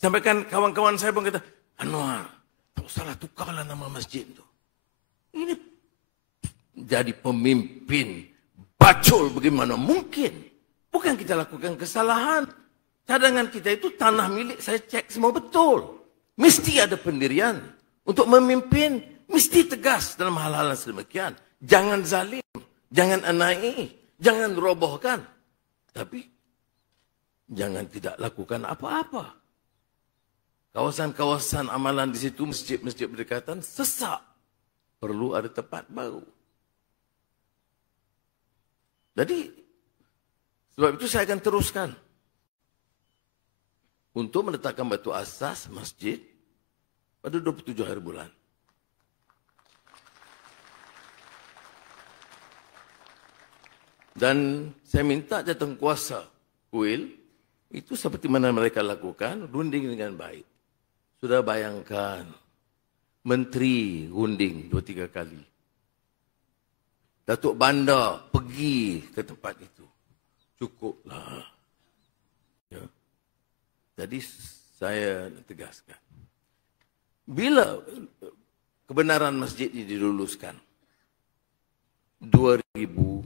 Sampai kan kawan-kawan saya pun kata, Anwar, tak usahlah tukarlah nama masjid tu. Ini jadi pemimpin bacul bagaimana mungkin. Bukan kita lakukan kesalahan. Cadangan kita itu tanah milik, saya cek semua betul. Mesti ada pendirian. Untuk memimpin, mesti tegas dalam hal-hal yang sedemikian. Jangan zalim, jangan anai, jangan robohkan. Tapi, jangan tidak lakukan apa-apa. Kawasan-kawasan amalan di situ, masjid-masjid berdekatan, sesak. Perlu ada tempat baru. Jadi, sebab itu saya akan teruskan. Untuk meletakkan batu asas masjid pada 27 hari bulan. Dan saya minta jawatan kuasa kuil, itu seperti mana mereka lakukan, runding dengan baik. Sudah bayangkan, menteri runding 2-3 kali. Datuk Bandar pergi ke tempat itu. Cukuplah. Ya. Jadi saya tegaskan. Bila kebenaran masjid ini diluluskan? 2019.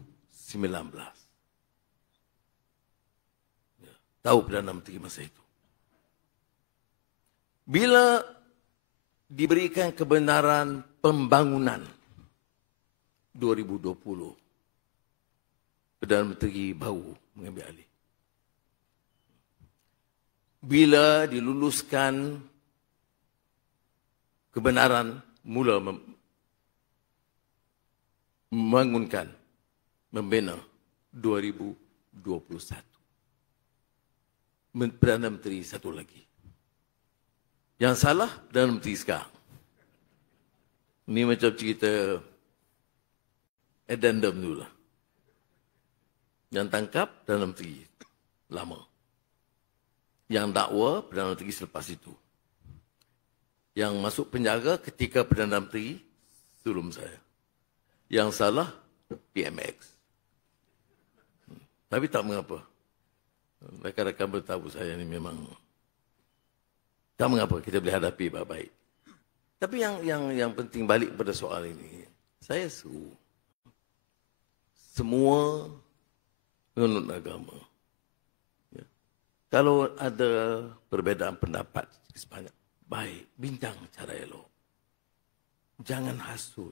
Ya. Tahu Perdana Menteri masa itu. Bila diberikan kebenaran pembangunan 2020, Perdana Menteri baru mengambil alih. Bila diluluskan kebenaran mula membangunkan, membina 2021. Perdana Menteri satu lagi. Yang salah, Perdana Menteri sekarang. Ini macam cerita addendum dulu lah. Yang tangkap, Perdana Menteri lama. Yang dakwa, Perdana Menteri selepas itu. Yang masuk penjara ketika Perdana Menteri sebelum saya. Yang salah, PMX. Tapi tak mengapa. Rakan-rakan bertahu saya ni memang tak mengapa, kita boleh hadapi baik-baik. Tapi yang penting balik pada soal ini, saya suruh semua penganut agama. Ya. Kalau ada perbezaan pendapat sebanyak, baik, bincang cara elok. Jangan hasut.